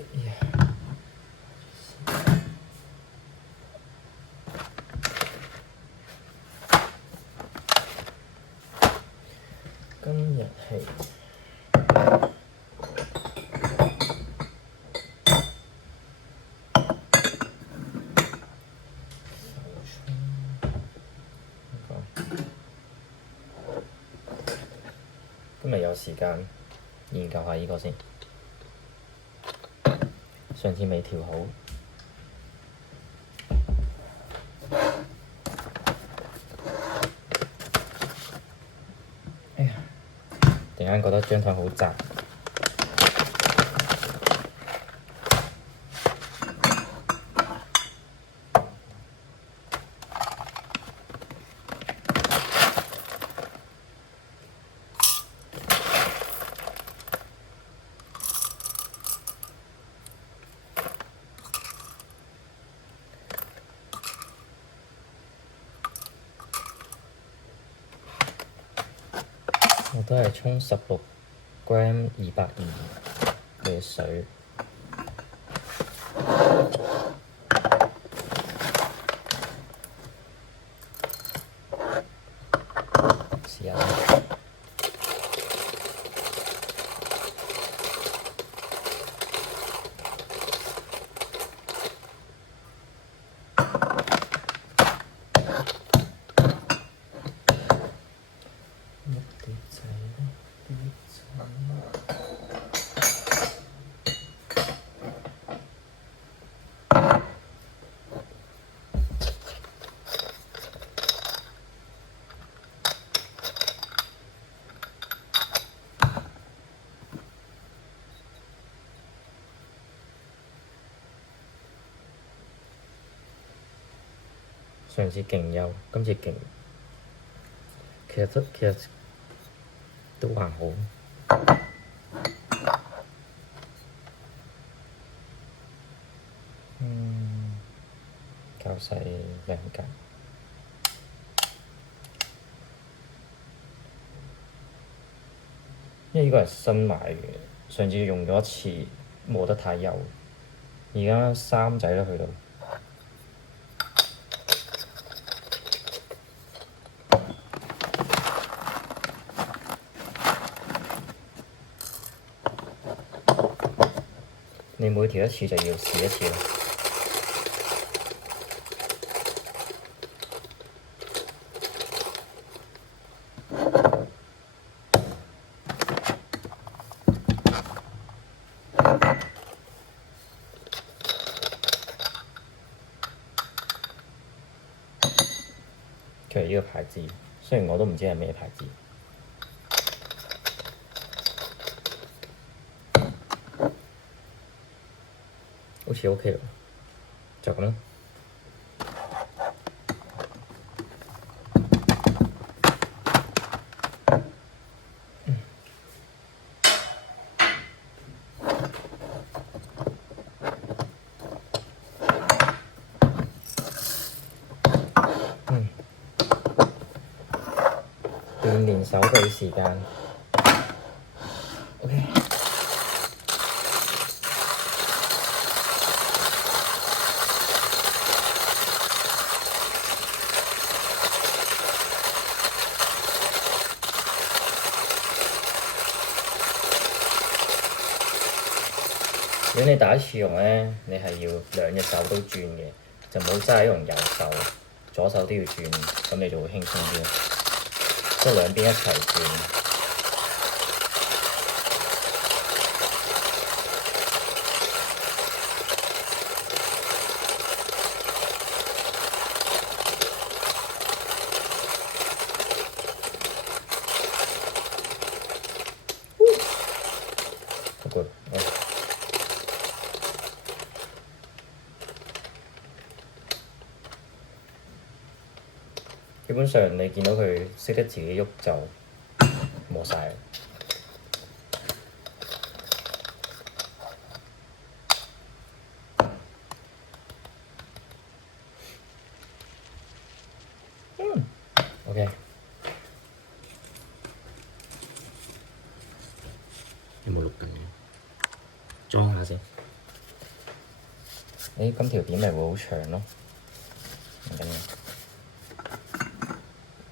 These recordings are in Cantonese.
今日係今日有時間研究下呢個先，上次未調好。哎呀！突然間覺得張台好窄。我都係沖16 gram 220嘅水。試下。上次勁幼，今次勁，其實都還好。較細2格。因為呢個係新買嘅，上次用咗一次磨得太幼，而家3仔啦去到。你每調一次就要試一次啦。佢係呢個牌子，雖然我都唔知係咩牌子。好似 OK 咯，就咁啦。鍛鍊手臂時間。OK。如果你第一次用咧，你係要2隻手都轉嘅，就唔好齋用右手，左手都要轉，咁你就會輕鬆啲。即係兩邊一齊轉。好 good。基本上你見到佢識得自己喐就磨晒。OK。有冇錄緊嘅？裝下先。咁條片咪會好長咯，唔緊要。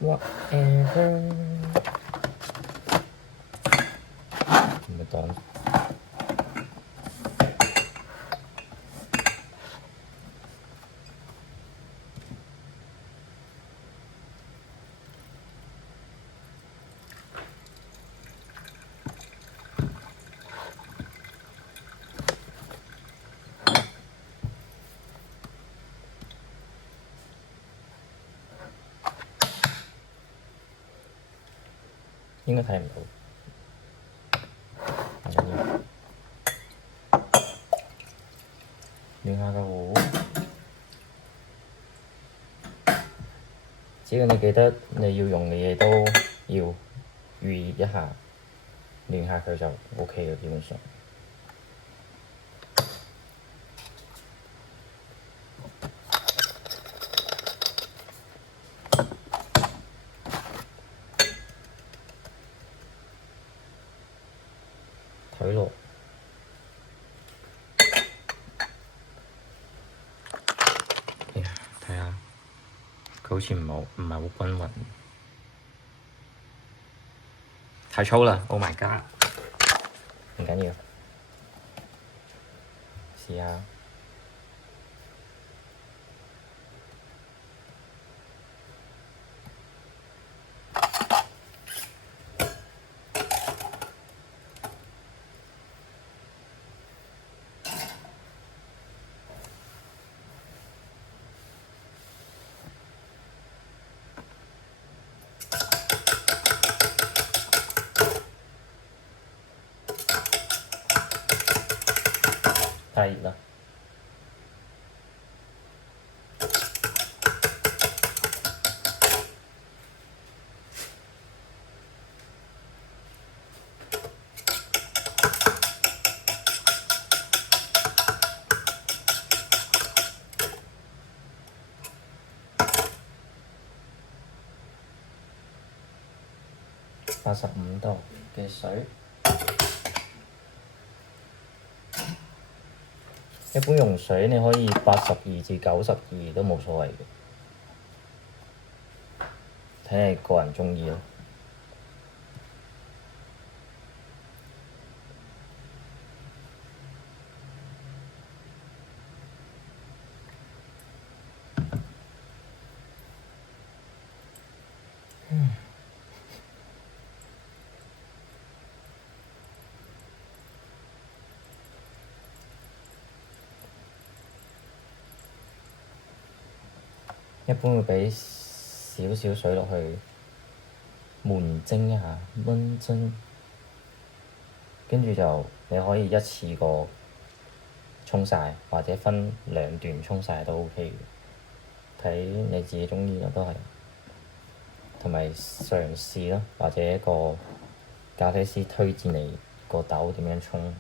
Whatever，唔係當應該睇唔到，唔緊要，亂下個壺。只要你記得你要用嘅嘢都要預熱一下，亂下佢就 OK 嘅，基本上。睇落，哎呀，睇下，佢好似唔係好均勻，太粗啦 ！Oh my god！唔緊要，試下。太熱啦！85度嘅水，一般用水你可以82至92都冇所謂嘅，睇你個人鍾意咯。一般會畀少少水落去悶蒸一下，燜蒸，跟住就你可以一次過沖晒，或者分兩段沖晒都 OK 嘅，睇你自己鍾意咯，都係。同埋嘗試咯，或者一個咖啡師推薦你個豆點樣沖。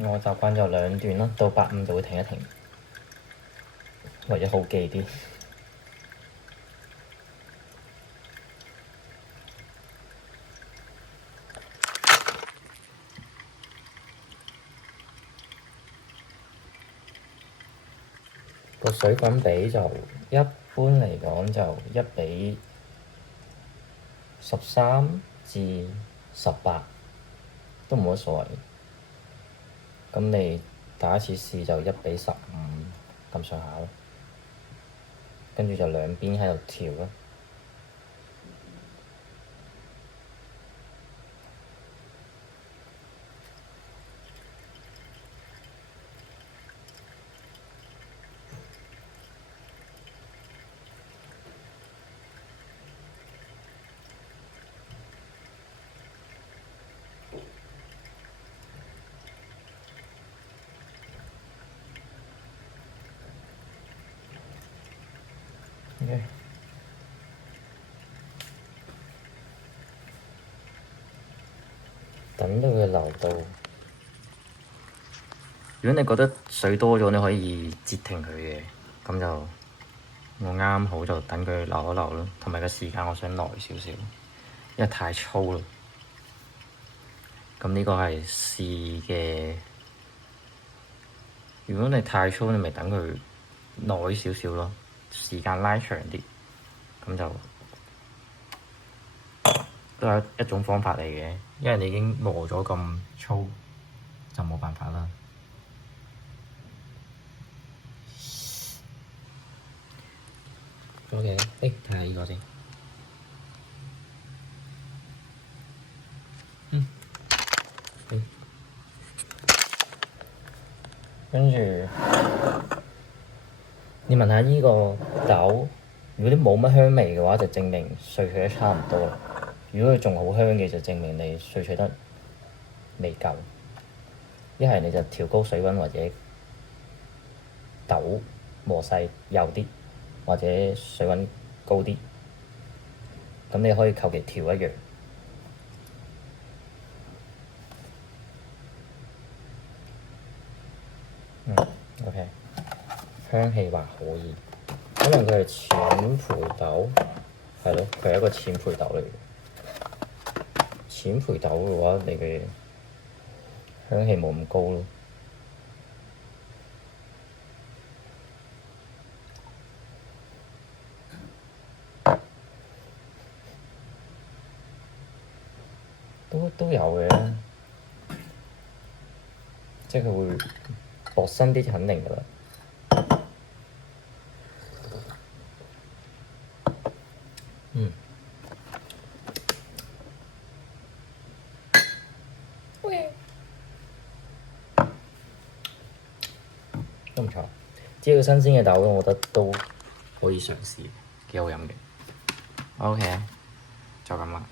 我習慣就兩段咯，到85就會停一停，為咗好記啲。個水滾比就一般嚟講就1:13至18都冇乜所謂。咁你第一次試就1:15咁上下咯，跟住就兩邊喺度調咯。OK，等到佢流到。如果你覺得水多咗，你可以截停佢嘅，咁就我啱好就等佢流一流咯。同埋個時間我想耐少少，因為太粗啦。咁呢個係試嘅。如果你太粗，你咪等佢耐少少咯，時間拉長啲，咁就都係一種方法嚟嘅。因為你已經磨咗咁粗，就冇辦法啦。OK，睇下呢個先。跟住你聞下呢個豆，如果啲冇乜香味嘅話，就證明萃取得差唔多啦。如果佢仲好香嘅，就證明你萃取得未夠。一係你就調高水溫，或者豆磨細幼啲，或者水溫高啲。咁你可以求其調一樣。OK， 香氣還可以，可能佢係淺焙豆，係咯，佢係一個淺焙豆嚟嘅。淺焙豆嘅話，你嘅香氣冇咁高咯。都有嘅，即係佢會薄身啲，肯定㗎啦。都唔錯，只要新鮮嘅豆，我覺得都可以嘗試，幾好飲嘅。OK，就咁啦。